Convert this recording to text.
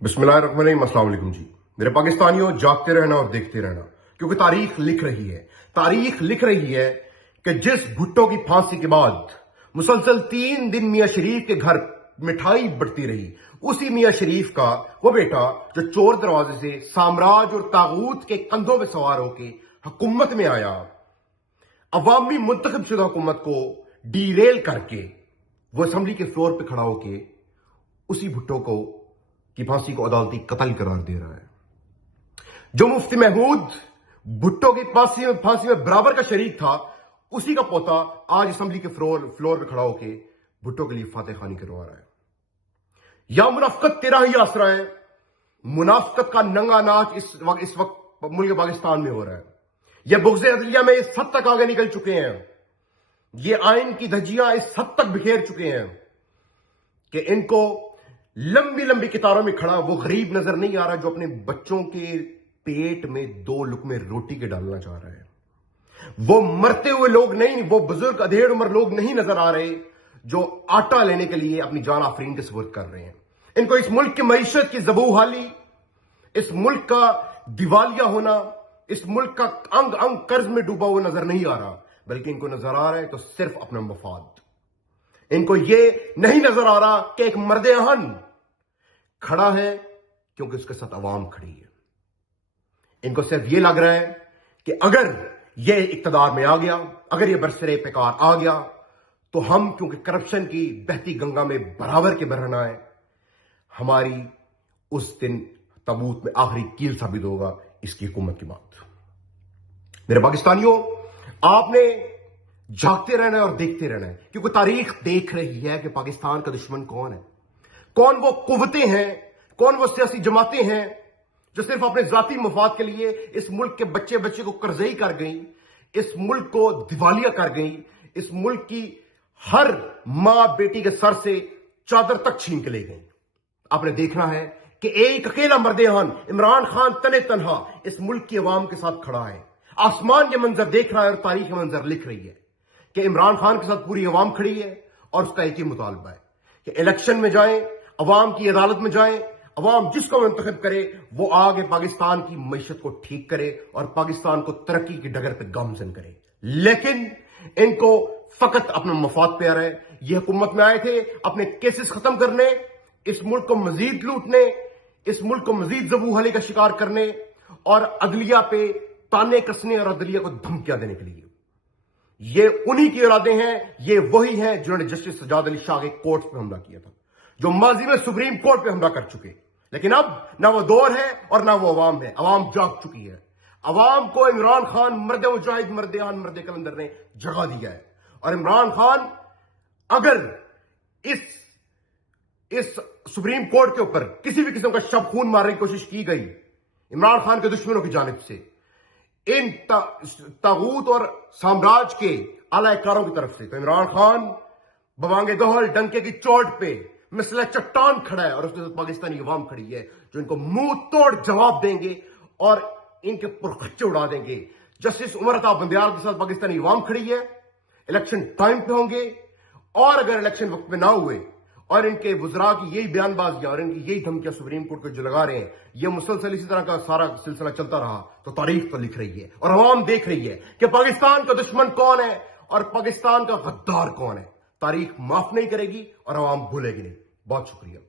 बिस्मिल्लाहिर्रहमानिर्रहीम। अस्सलाम वालेकुम जी। मेरे पाकिस्तानियों, जागते रहना और देखते रहना, क्योंकि तारीख लिख रही है कि जिस भुट्टो की फांसी के बाद मुसलसल 3 दिन मियां शरीफ के घर मिठाई बढ़ती रही, उसी मियां शरीफ का वो बेटा जो चोर दरवाजे से साम्राज्य और तागूत के कंधों में सवार होके हुकूमत में आया, अवामी मुंतखब शुदा हुकूमत को डीरेल करके वो असेंबली के फ्लोर पे खड़ा होके उसी भुट्टो को की फांसी को अदालती कत्ल करार दे रहा है। जो मुफ्ती महमूद भुट्टो की फांसी में बराबर का शरीक था, उसी का पोता आज असेंबली के फ्लोर पे खड़ा होके भुट्टो के लिए फातह खानी करवा रहा है। या मुनाफकत तेरा ही आसरा है। मुनाफकत का नंगा नाच इस वक्त मुल्क पाकिस्तान में हो रहा है। यह बुग़्ज़े अदलिया में इस हद तक आगे निकल चुके हैं, ये आइन की धज्जियां इस हद तक बिखेर चुके हैं कि इनको लंबी लंबी कितारों में खड़ा वो गरीब नजर नहीं आ रहा जो अपने बच्चों के पेट में 2 लुकमे रोटी के डालना चाह रहा है। वो मरते हुए लोग नहीं, वो बुजुर्ग अधेड़ उम्र लोग नहीं नजर आ रहे जो आटा लेने के लिए अपनी जान आफरीन के सुपुर्द कर रहे हैं। इनको इस मुल्क की मईशत की ज़बूहाली, इस मुल्क का दिवालिया होना, इस मुल्क का अंग अंग कर्ज में डूबा हुआ नजर नहीं आ रहा, बल्कि इनको नजर आ रहा है तो सिर्फ अपना मफाद। इनको यह नहीं नजर आ रहा कि एक मर्द अहन खड़ा है क्योंकि उसके साथ अवाम खड़ी है। इनको सिर्फ यह लग रहा है कि अगर यह इक्तदार में आ गया, अगर यह बरसरे पेकार आ गया, तो हम क्योंकि करप्शन की बहती गंगा में बराबर के बहना है, हमारी उस दिन तबूत में आखिरी कील साबित होगा इसकी हुकूमत की बात। मेरे पाकिस्तानियों, आपने जागते रहना है और देखते रहना है, क्योंकि तारीख देख रही है कि पाकिस्तान का दुश्मन कौन है, कौन वो कुव्वतें हैं, कौन वो सियासी जमातें हैं जो सिर्फ अपने जाती मफाद के लिए इस मुल्क के बच्चे बच्चे को कर्जई कर गई, इस मुल्क को दिवालिया कर गई, इस मुल्क की हर मां बेटी के सर से चादर तक छीन के ले गई। आपने देखना है कि एक अकेला मर्द-ए-अहन इमरान खान तने तनहा इस मुल्क की अवाम के साथ खड़ा है। आसमान ये मंजर देख रहा है और तारीख ये मंजर लिख रही है कि इमरान खान के साथ पूरी अवाम खड़ी है और उसका एक ही मुतालबा है कि इलेक्शन में जाएं, अवाम की अदालत में जाएं, अवाम जिसको मुंतखब करे वो आगे पाकिस्तान की मईशत को ठीक करे और पाकिस्तान को तरक्की की डगर पे गामजन करे। लेकिन इनको फकत अपना मफाद पे आ रहा है। ये हुकूमत में आए थे अपने केसेस खत्म करने, इस मुल्क को मजीद लूटने, इस मुल्क को मजीद ज़बूहली का शिकार करने और अदलिया पे ताने कसने और अदलिया को धमकियां देने के लिए। ये उन्हीं की इरादे हैं, ये वही हैं जिन्होंने जस्टिस सजाद अली शाह के कोर्ट पे हमला किया था, जो माजी में सुप्रीम कोर्ट पे हमला कर चुके। लेकिन अब ना वो दौर है और ना वो अवाम है। अवाम जाग चुकी है। अवाम को इमरान खान मर्द मुजाहिद, मर्द आन, मर्द कलंदर ने जगा दिया है। और इमरान खान अगर इस सुप्रीम कोर्ट के ऊपर किसी भी किस्म का शब खून मारने की कोशिश की गई इमरान खान के दुश्मनों की जानिब से, इन तागूत और साम्राज्य के आलाकारों की तरफ से, तो इमरान खान बवांगे दोहल डंके की चोट पे मिसला चट्टान खड़ा है और उसके साथ पाकिस्तानी अवाम खड़ी है जो इनको मुंह तोड़ जवाब देंगे और इनके पुरखच्चे उड़ा देंगे। जस्टिस उमर अता बंदयाल के साथ पाकिस्तानी अवाम खड़ी है, इलेक्शन टाइम पे होंगे, और अगर इलेक्शन वक्त पे ना हुए और इनके वुज़रा की यही बयानबाजियां और इनकी यही धमकियां सुप्रीम कोर्ट को जो लगा रहे हैं, ये मुसलसल इसी तरह का सारा सिलसिला चलता रहा तो तारीख तो लिख रही है और अवाम देख रही है कि पाकिस्तान का दुश्मन कौन है और पाकिस्तान का गद्दार कौन है। तारीख माफ नहीं करेगी और अवाम भूलेगी नहीं। बहुत शुक्रिया।